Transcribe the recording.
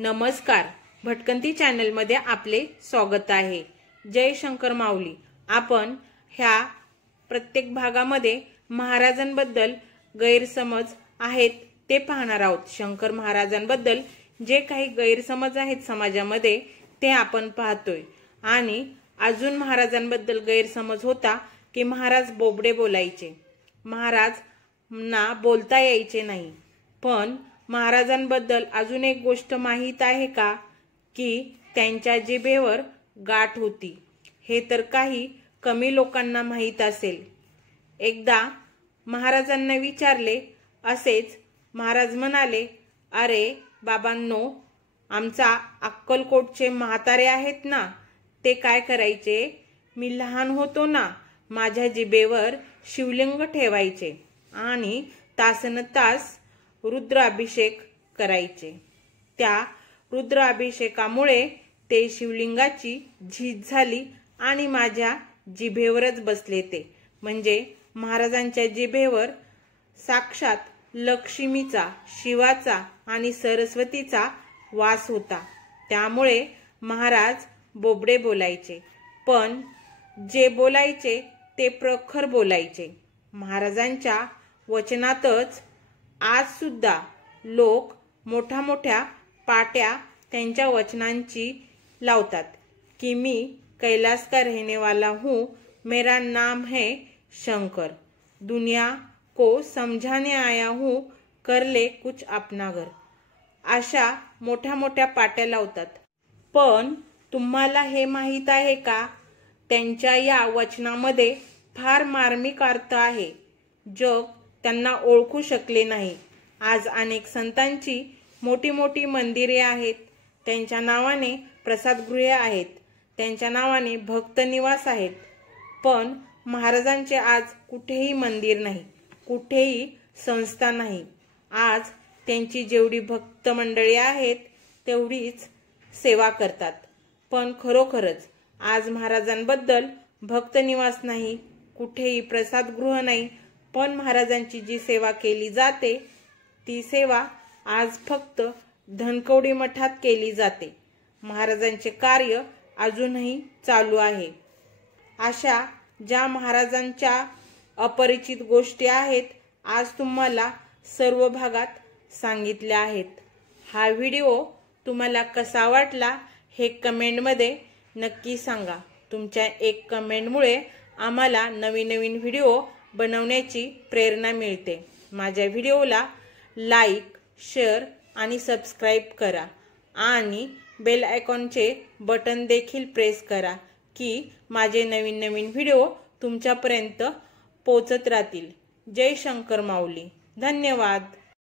नमस्कार, भटकंती चॅनल मध्ये आपले स्वागत आहे। जय शंकर माऊली। आपण ह्या प्रत्येक भागामध्ये महाराजांबद्दल गैरसमज आहेत ते पाहणार आहोत। शंकर महाराजांबद्दल जे काही गैरसमज आहेत समाजामध्ये ते आपण पाहतोय। आणि अजून महाराजांबद्दल गैरसमज होता की महाराज बोबडे बोलायचे, महाराजांना बोलता यायचे नाही। पण महाराजांबद्दल अजून एक गोष्ट माहीत आहे का की त्यांच्या जिभेवर गाठ होती। हे तर काही कमी लोकांना माहीत असेल। एकदा महाराजांना विचारले असेच, महाराज म्हणाले, अरे बाबांनो, आमचा अक्कलकोटचे म्हातारे आहेत ना, ते काय करायचे, मी लहान होतो ना, माझ्या जिभेवर शिवलिंग ठेवायचे आणि तासनतास रुद्राभिषेक करायचे। त्या रुद्राभिषेकामुळे ते शिवलिंगाची झीज झाली आणि माझ्या जिभेवरच बसले। ते म्हणजे महाराजांच्या जिभेवर साक्षात लक्ष्मीचा, शिवाचा आणि सरस्वतीचा वास होता। त्यामुळे महाराज बोबडे बोलायचे, पण जे बोलायचे ते प्रखर बोलायचे। महाराजांच्या वचनातच आज सुद्धा लोक मोठ्या मोठ्या पाट्या त्यांच्या वचनांची लावतात की मी कैलास का रहने वाला हूँ, मेरा नाम है शंकर, दुनिया को समझाने आया हूँ, कर ले कुछ अपना घर। अशा मोठ्या मोठ्या पाट्या लावतात। पण तुम्हाला हे माहीत आहे का, त्यांच्या या वचनामध्ये फार मार्मिक अर्थ आहे। जग त्यांना ओळखू शकले नाही। आज अनेक संतांची मोठी मोठी मंदिरे आहेत, त्यांच्या नावाने प्रसादगृहे आहेत, त्यांच्या नावाने भक्त निवास आहेत। पण महाराजांचे आज कुठेही मंदिर नाही, कुठेही संस्था नाही। आज त्यांची जेवढी भक्त मंडळी आहेत तेवढीच सेवा करतात। पण खरोखरच आज महाराजांबद्दल भक्त निवास नाही, कुठेही प्रसादगृह नाही, पण महाराजांची जी सेवा केली जाते ती सेवा आज फक्त धनकवडी मठात केली जाते। महाराजांचे कार्य अजूनही चालू आहे। अशा ज्या महाराजांच्या अपरिचित गोष्टी आहेत आज तुम्हाला सर्व भागात सांगितल्या आहेत। हा व्हिडिओ तुम्हाला कसा वाटला हे कमेंटमध्ये नक्की सांगा। तुमच्या एक कमेंटमुळे आम्हाला नवीन नवीन व्हिडिओ बनवण्याची प्रेरणा मिळते। माझ्या व्हिडिओला लाईक, शेअर आणि सबस्क्राईब करा आणि बेल आयकॉनचे बटन देखील प्रेस करा की माझे नवीन नवीन व्हिडिओ तुमच्यापर्यंत पोहोचत राहतील। जय शंकर माऊली। धन्यवाद।